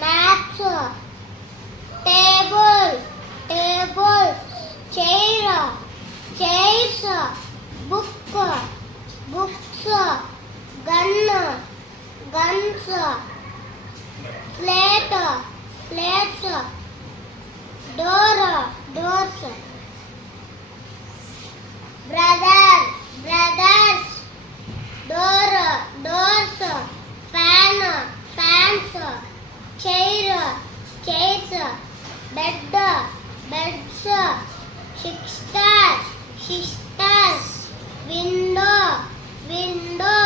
Maps, table, tables, chair, chairs, book, books, gun, guns, slate, slates, door, doors, brother, brothers, door, doors, fan, fans, chair, chairs, bed, beds, sister, sisters, window, window,